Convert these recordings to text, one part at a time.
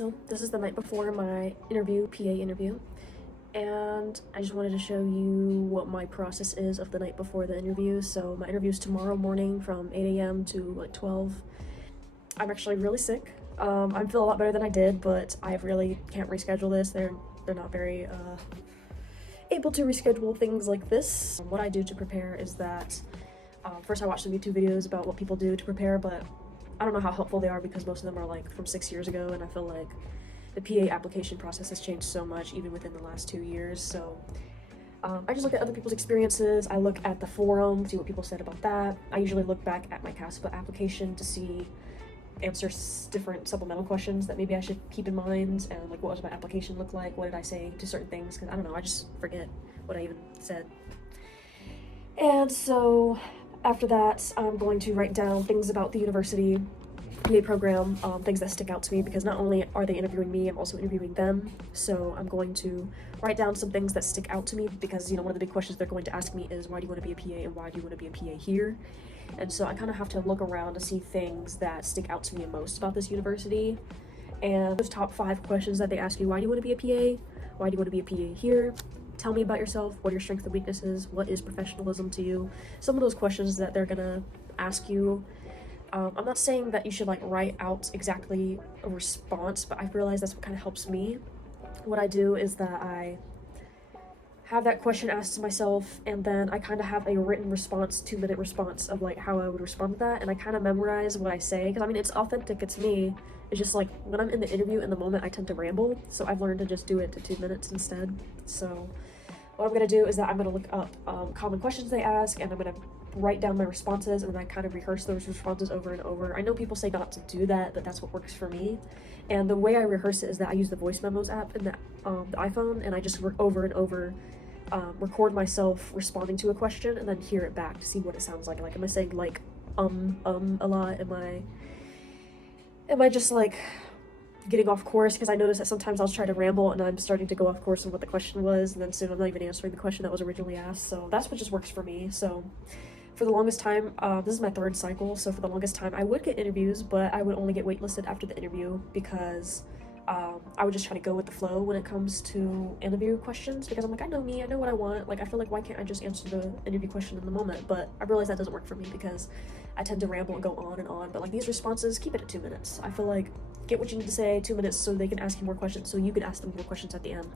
So this is the night before my interview, PA interview, and I just wanted to show you what my process is of the night before the interview. So my interview is tomorrow morning from 8 a.m. to like 12. I'm actually really sick. I feel a lot better than I did, but I really can't reschedule this. They're not very able to reschedule things like this. What I do to prepare is that first I watch some YouTube videos about what people do to prepare, but I don't know how helpful they are because most of them are like from 6 years ago, and I feel like the PA application process has changed so much even within the last 2 years. So I just look at other people's experiences. I look at the forum, see what people said about that. I usually look back at my CASPA application to answer different supplemental questions that maybe I should keep in mind, and like what does my application look like, what did I say to certain things, because I don't know, I just forget what I even said. And so after that, I'm going to write down things about the university PA program, things that stick out to me, because not only are they interviewing me, I'm also interviewing them. So I'm going to write down some things that stick out to me, because, you know, one of the big questions they're going to ask me is, why do you want to be a PA and why do you want to be a PA here? And so I kind of have to look around to see things that stick out to me most about this university. And those top 5 questions that they ask you: why do you want to be a PA? Why do you want to be a PA here? Tell me about yourself. What are your strengths and weaknesses? What is professionalism to you? Some of those questions that they're gonna ask you. I'm not saying that you should like write out exactly a response, but I've realized that's what kind of helps me. What I do is that I have that question asked to myself, and then I kind of have a written response, 2-minute response of like how I would respond to that, and I kind of memorize what I say, because I mean, it's authentic, it's me. It's just like when I'm in the interview in the moment, I tend to ramble, so I've learned to just do it to 2 minutes instead. So what I'm gonna do is that I'm gonna look up common questions they ask, and I'm gonna write down my responses, and then I kind of rehearse those responses over and over. I know people say not to do that, but that's what works for me. And the way I rehearse it is that I use the voice memos app in the iPhone, and I just work over and over, record myself responding to a question and then hear it back to see what it sounds like. Like, am I saying like a lot? Am I just like getting off course? Because I notice that sometimes I'll try to ramble and I'm starting to go off course on what the question was, and then soon I'm not even answering the question that was originally asked. So that's what just works for me. So for the longest time, this is my 3rd cycle, so for the longest time I would get interviews, but I would only get waitlisted after the interview, because I would just try to go with the flow when it comes to interview questions, because I'm like, I know me, I know what I want. Like, I feel like, why can't I just answer the interview question in the moment? But I realize that doesn't work for me, because I tend to ramble and go on and on. But like, these responses, keep it at 2 minutes. I feel like, get what you need to say, 2 minutes, so they can ask you more questions, so you can ask them more questions at the end.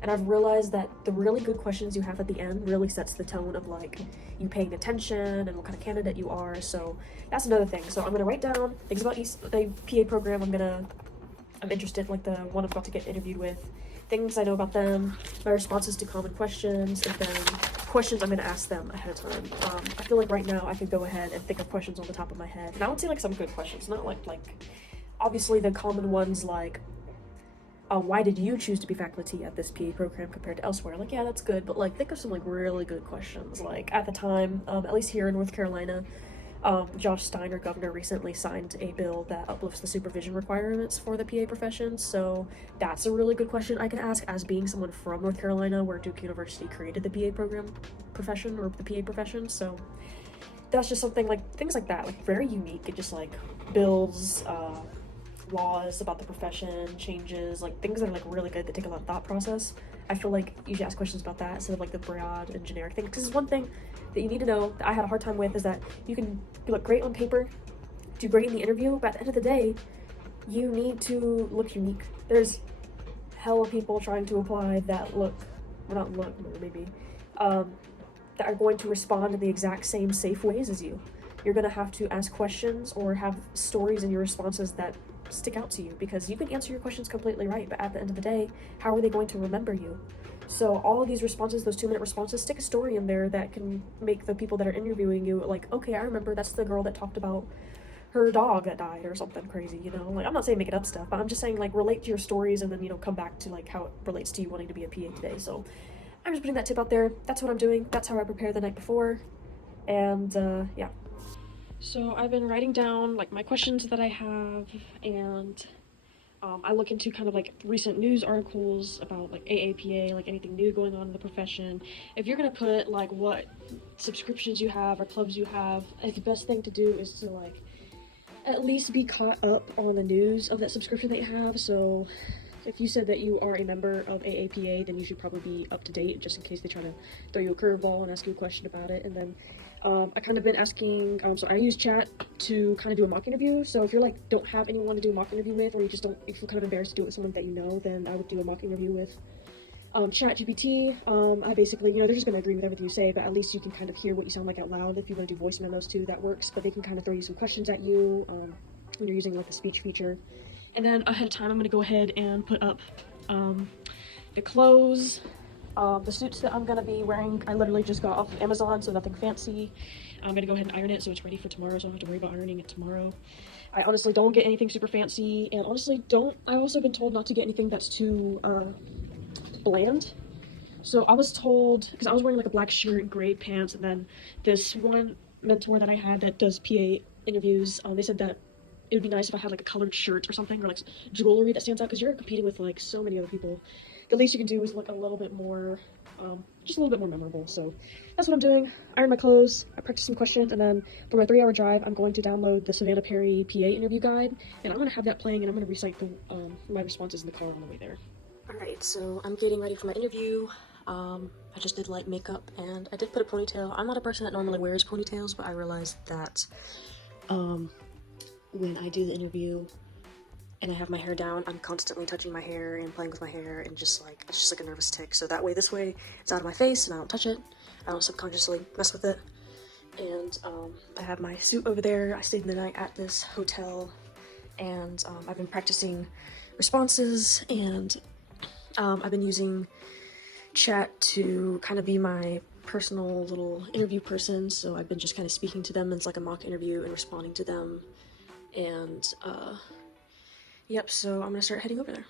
And I've realized that the really good questions you have at the end really sets the tone of like you paying attention and what kind of candidate you are. So that's another thing. So I'm gonna write down things about the PA program I'm interested, like the one I'm about to get interviewed with, things I know about them, my responses to common questions, and then questions I'm going to ask them ahead of time. I feel like right now I could go ahead and think of questions on the top of my head, and I would say like some good questions, not like obviously the common ones like, why did you choose to be faculty at this PA program compared to elsewhere? Like, yeah, that's good, but like think of some like really good questions. Like at the time, at least here in North Carolina, Josh Steiner, governor, recently signed a bill that uplifts the supervision requirements for the PA profession. So that's a really good question I can ask as being someone from North Carolina, where Duke University created the PA program profession, or the PA profession. So that's just something like, things like that, like very unique. It just like bills, laws about the profession, changes, like things that are like really good that take a lot of thought process. I feel like you should ask questions about that instead of like the broad and generic thing, because one thing that you need to know that I had a hard time with is that you can look great on paper, do great in the interview, but at the end of the day, you need to look unique. There's hella people trying to apply that that are going to respond in the exact same safe ways as you. You're going to have to ask questions or have stories in your responses that stick out to you, because you can answer your questions completely right, but at the end of the day, how are they going to remember you? So all of these responses, those 2-minute responses, stick a story in there that can make the people that are interviewing you like, okay, I remember that's the girl that talked about her dog that died or something crazy, you know? Like, I'm not saying make it up stuff, but I'm just saying like relate to your stories, and then, you know, come back to like how it relates to you wanting to be a PA today. So I'm just putting that tip out there. That's what I'm doing. That's how I prepare the night before. And yeah. So I've been writing down like my questions that I have, and I look into kind of like recent news articles about like AAPA, like anything new going on in the profession. If you're gonna put like what subscriptions you have or clubs you have, I think the best thing to do is to like at least be caught up on the news of that subscription that you have. So if you said that you are a member of AAPA, then you should probably be up to date just in case they try to throw you a curveball and ask you a question about it. And then I kind of been asking, so I use chat to kind of do a mock interview. So if you're like, don't have anyone to do a mock interview with, or you just don't, you feel kind of embarrassed to do it with someone that you know, then I would do a mock interview with chat GPT. I basically, you know, they're just going to agree with everything you say, but at least you can kind of hear what you sound like out loud. If you want to do voice memos too, that works, but they can kind of throw you some questions at you when you're using like the speech feature. And then ahead of time, I'm going to go ahead and put up the clothes, the suits that I'm going to be wearing. I literally just got off of Amazon, so nothing fancy. I'm going to go ahead and iron it so it's ready for tomorrow, so I don't have to worry about ironing it tomorrow. I honestly don't get anything super fancy, and honestly I've also been told not to get anything that's too bland. So I was told, because I was wearing like a black shirt, gray pants, and then this one mentor that I had that does PA interviews, they said that it would be nice if I had like a colored shirt or something, or like jewelry that stands out, because you're competing with like so many other people. The least you can do is look a little bit more, just a little bit more memorable. So that's what I'm doing. Iron my clothes, I practice some questions, and then for my 3-hour drive, I'm going to download the Savannah Perry PA interview guide, and I'm going to have that playing, and I'm going to recite the, my responses in the car on the way there. Alright, so I'm getting ready for my interview. I just did light makeup, and I did put a ponytail. I'm not a person that normally wears ponytails, but I realized that, when I do the interview and I have my hair down, I'm constantly touching my hair and playing with my hair, and just like, it's just like a nervous tick. So that way, this way, it's out of my face and I don't touch it. I don't subconsciously mess with it. And I have my suit over there. I stayed the night at this hotel, and I've been practicing responses, and I've been using chat to kind of be my personal little interview person. So I've been just kind of speaking to them as like a mock interview and responding to them. And yep, so I'm gonna start heading over there.